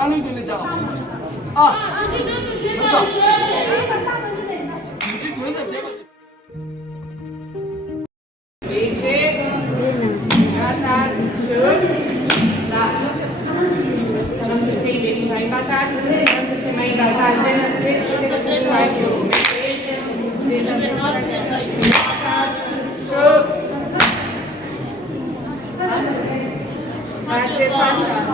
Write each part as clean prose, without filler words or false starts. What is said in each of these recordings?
ताली देने जाओ बसा मुझे तो ना जेब पीछे kanan schön nach dann zu die Scheibatat dann zu mein Batasche dann Scheibe Pace pasha,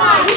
Bye.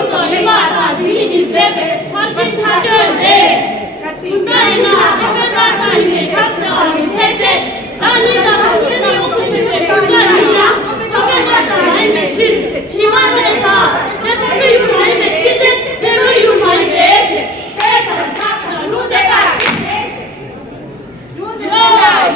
이로써 이마다 니니 세배 확신 사절에 군다이나 해배다사이네 각성하기 태대 나니가 고체니 오수시에 군다이나 해배다사이네 칠 지만에다 내가 유마이네 치제 내가 유마이네 치 해찬 사다 루데가 루데가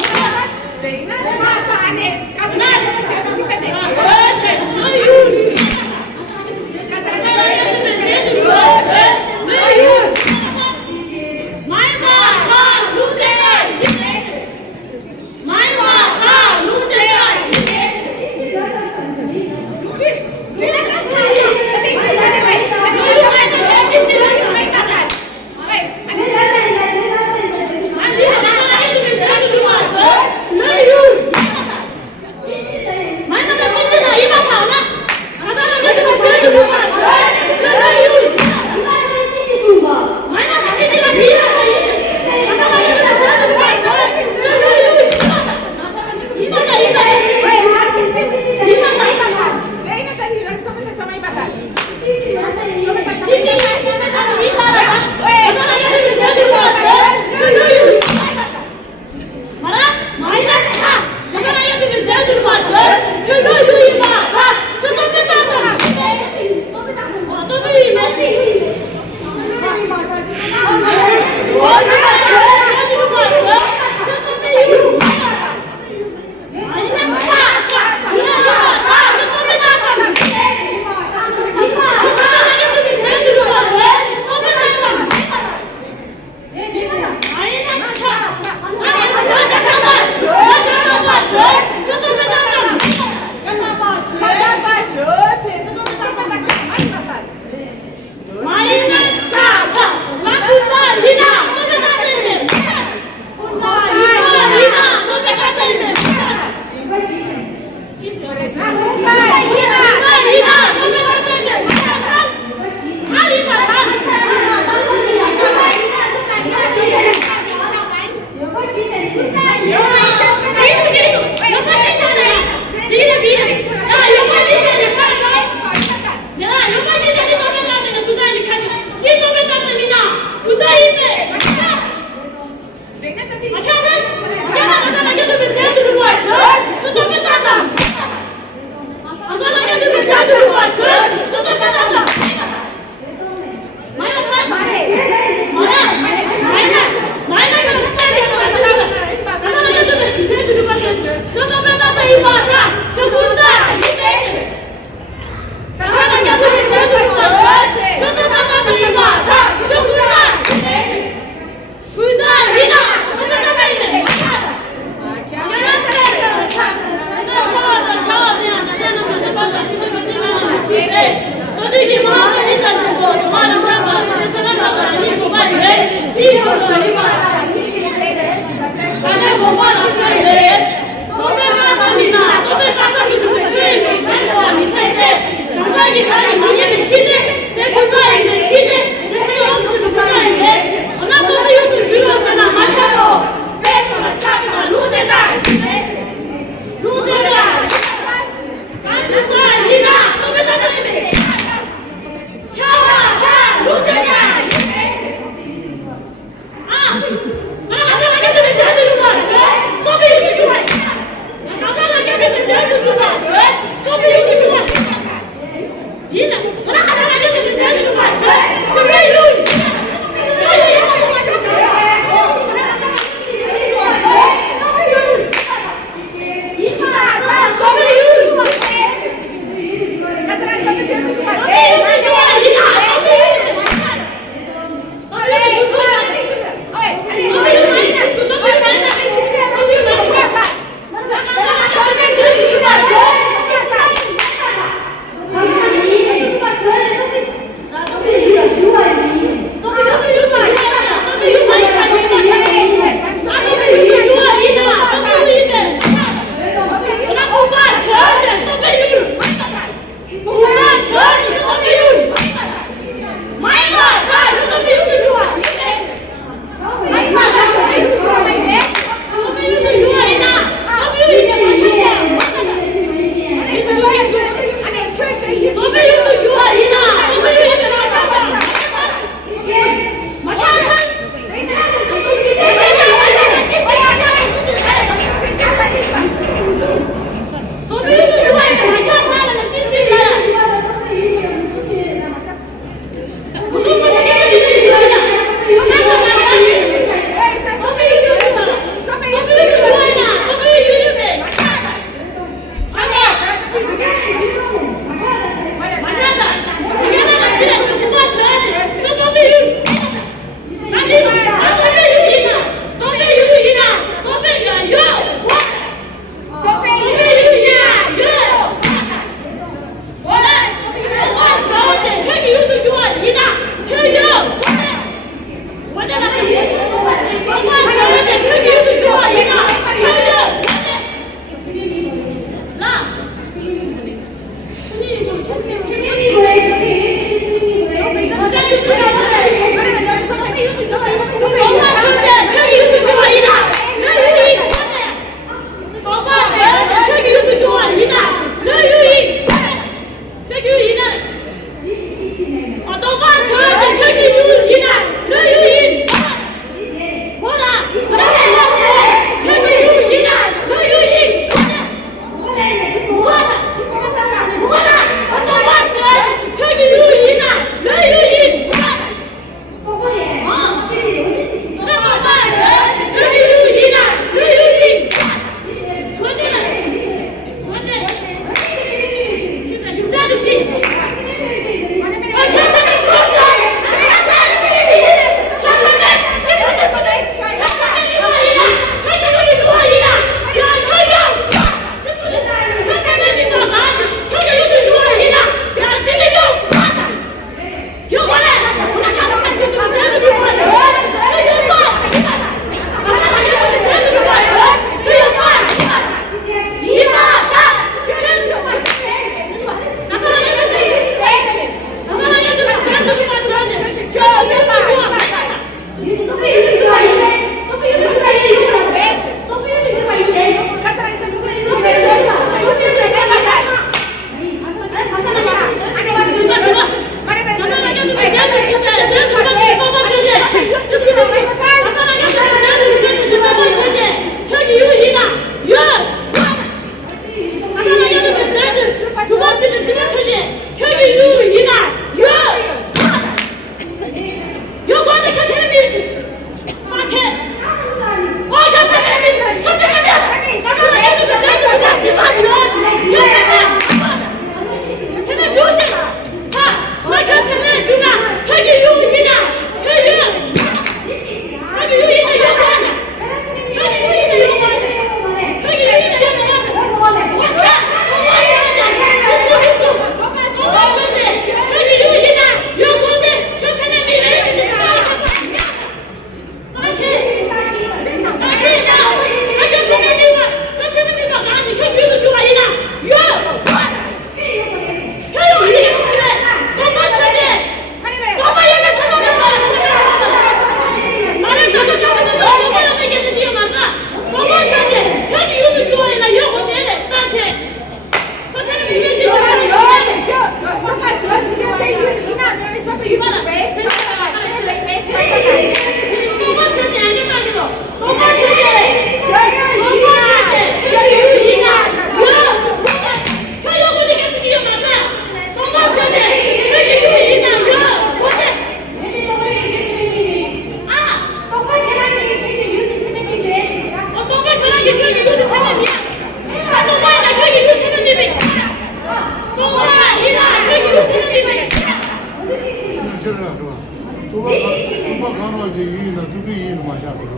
누가 가능하지 이나 누구 이는 맞아 그거.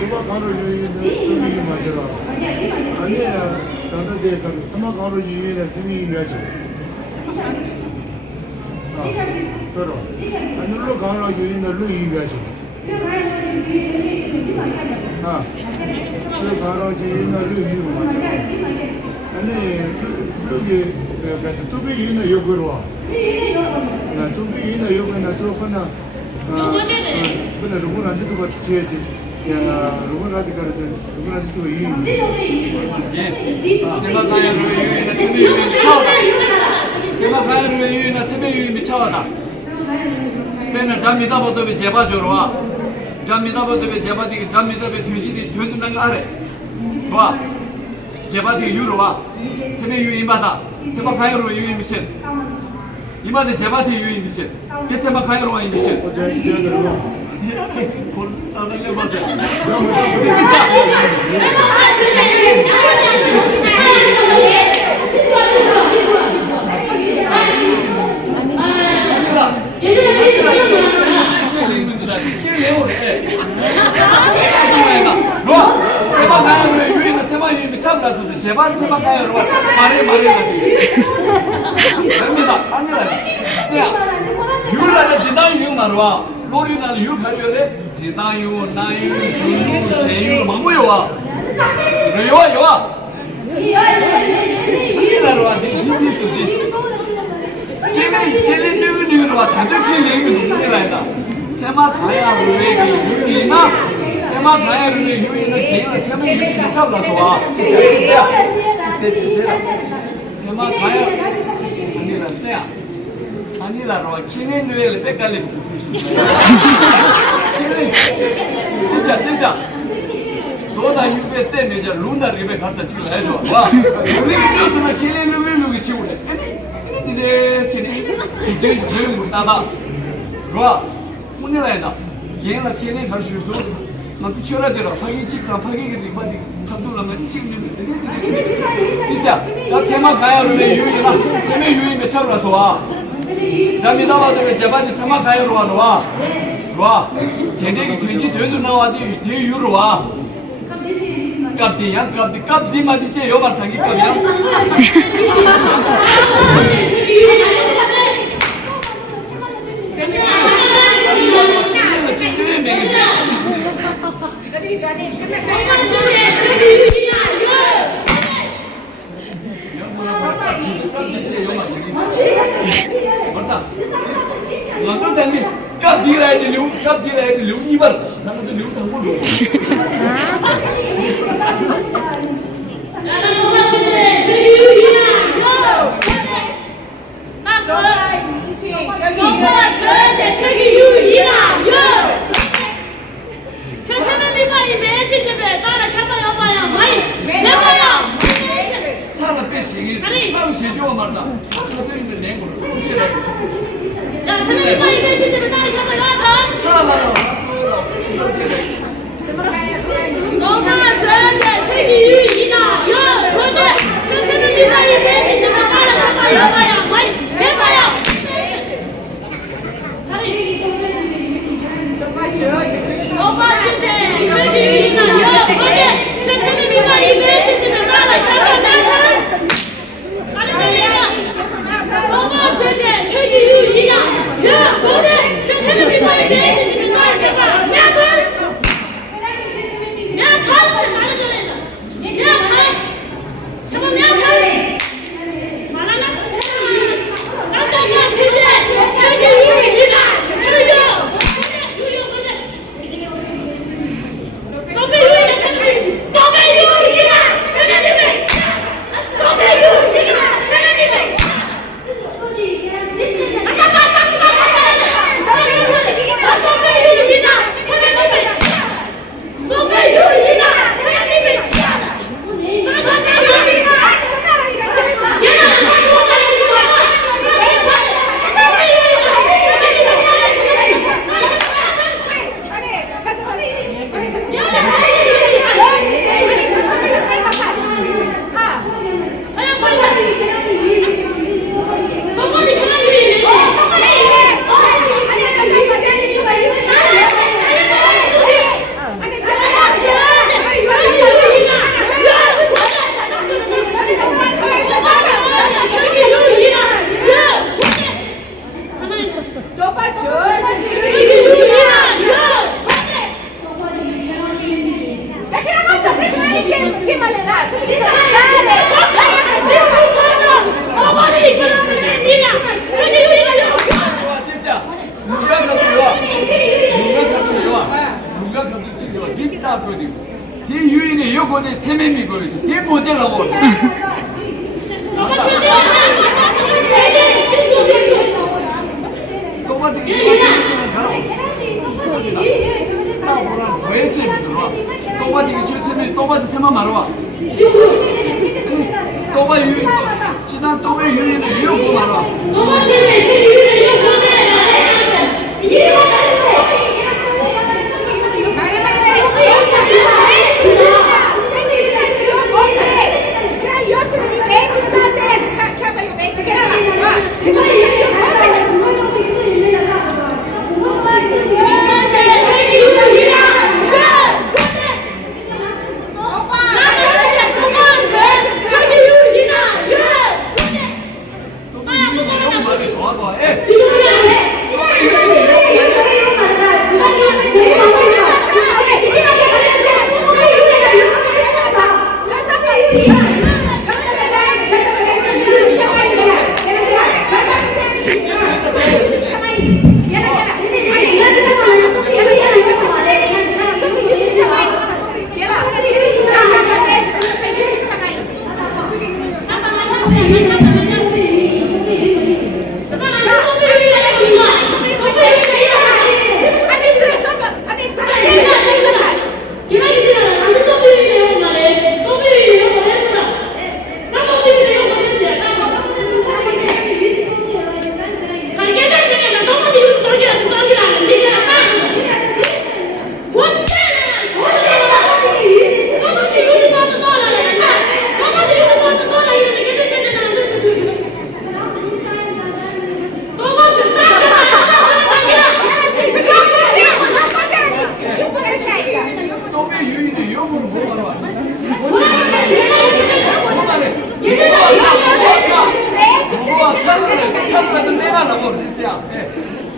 누가 가능하지 이나 누구 이는 맞아라. 아니야 나한테 그 스마 가능하지 이나 스미 이야지. 그럼 안으로 가능하지 이나 루 이야지. 아, 그 가능하지 이나 루 이는 맞아. 아니 여기 뚜비 이나 여기로 와. 나 뚜비 이나 여기나 또 하나. 근데 누구나 지도가 지어지. 야, 누구나 지가서 누구나 지도 이. 생각하는 유인의 스베유인 미쳐다. 생각하는 유인의 스베유인 미쳐다. 배는 잠미다보도비 제바주로 와. 잠미다보도비 제바디기 잠미다비 뒤지디 뒤는난 거 알아. 와. 제바디기 유로 와. 스베유인 받아. 생각하는 유인 미션. 이마데 제바디 유인 미션. 그 생각하는 유인 미션. 곧 나달려 보세요. 제발 생각하여 말입니다. 아니라 유라는 지난 유 말와 로리는 유 가려야 돼. 지난 유, 나유, 유, 세유 뭐뭐요 와. 요와 요와. 이라로 와. 니디스디. 제네 누구누구로 와. 다들 킬링이 누구라이다. 세마 가야 루에기 유이나 세마 가야 루에 유이는 개인의 세마이 잡아서 와. 세마 가야 아니라 세야. 아니라로 와. 키네 누에를 뺏갈리 붙고 있습니다. 됐다. 도다 유배 때문에 이제 루나 리베 가서 지금 해줘. 와. 우리 뉴스는 키네 누구누구 지우래. 이네 지네 지대 지금 나다. 좋아. 문제라이다. 얘가 키네 갈 수 있어. 나도 치워야 되라. 파기 찍다 파기기 리바디 감돌라면 지금 있어. 나 세마 가야 루에 유이나 세메 유이 몇 차로라서 와. 잠이다바들 제바디 세마 가야로 와. 와. 대대기 돼지 돼도 나와디 대유로 와. 깝디야 깝디 마디제 요말 당기 깝이야. 먼저 당기 깝디라야지 류 이발 나는 류 당고 류. 나는 너가 주제 그 이유이나 요. 너가 주제 그 이유이나 요. 괜찮은 리파이 매치십에 따라 잡아요 봐요 마이 내봐요. 사람 빼시기 상시죠 말다. 사람을 낸 거를 어째라. 야, 괜찮은 리파이 매치십에 따라 잡아요 다. 사람을 너가 주제 그 이유이나 요. 근데 괜찮은 리파이 매치십에 따라 잡아요 봐요 마이 내봐요. 너가 주제 그 이유이나 요. 근데 괜찮은 리파이 매치십에 따라 잡아요. 너가 주제 그 이유이나 요. 근데 괜찮은 리파이 매치십에 따라 잡아요. 거리. 뒤 유인의 요거대 세매미 거리. 뒤 모델하고. 똑같은 게 가라. 왜 들어와? 똑같은 게 주세면 똑같은 세만 말아와. 또바 유인 지난 또바 유인을 이러고 말아.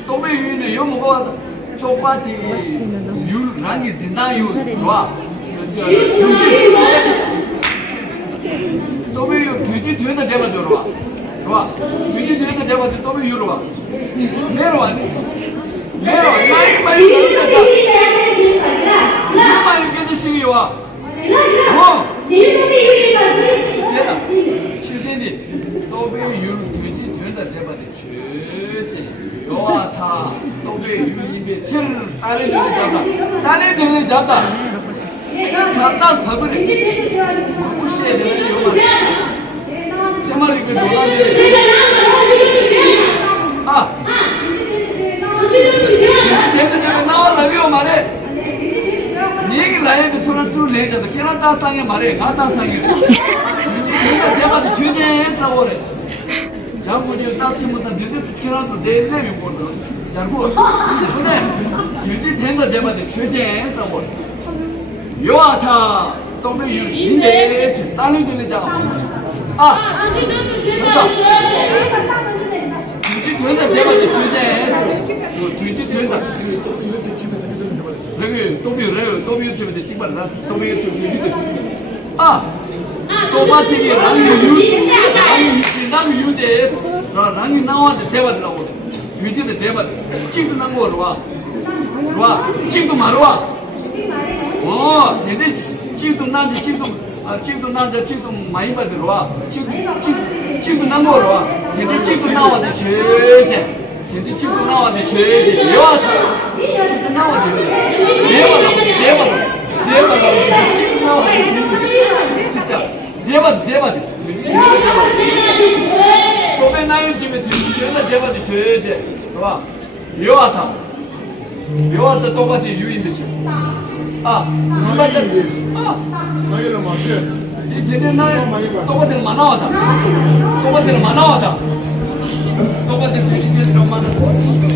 또배 유인을 요모가 똑같이 유랑이 지나요 와 또배 유 돼지 되는 잡아 들어와 와 돼지 되는 잡아 또배 유로 와 내로 와 내로 많이 많이 깨지시기 와 실제니 또배 유 돼지 되는 잡아 주지 요아타 또배 유입에 칠 안에 들어 잡다 안에 들어 잡다 잡다 사버려 무시해 되는 요마 세마리 그 도사들 대도 저거 나와라고 말해 얘기 라이브 술을 내자다 걔는 따스하게 말해 나 따스하게 내가 제발 주제했으라고 그래 자고지 따스부터 늦은 키라도 내려면 보러 자고 근데 돼지 된다 제발 주제했으라고 요아타 소매 유인데 땅이 되는 자가 돼지 된다 제발 주제했어 돼지 된다 여기 또비 유튜브에 찍어라 또비 유튜브 똑같이 랑이 유대에서 랑이 나와도 제발라고 돼지도 제발 찍도 난 거로 와 찍도 말로 와 대대 찍도 나지 찍도 나지 찍도 많이 받으러 와 찍도 난 거로 와 대대 찍도 나와도 죄제 대대 찍도 나와도 죄제 요아타 찍도 나와도 제발라고 찍도 나와도 제발 또배 나이 집에 들으면 제발 줘야지 봐 요아타 똑같이 유인듯이 맞다 나이를 맞지 이제 나이 똑같은 만나왔다 똑같은 돼지들 엄마는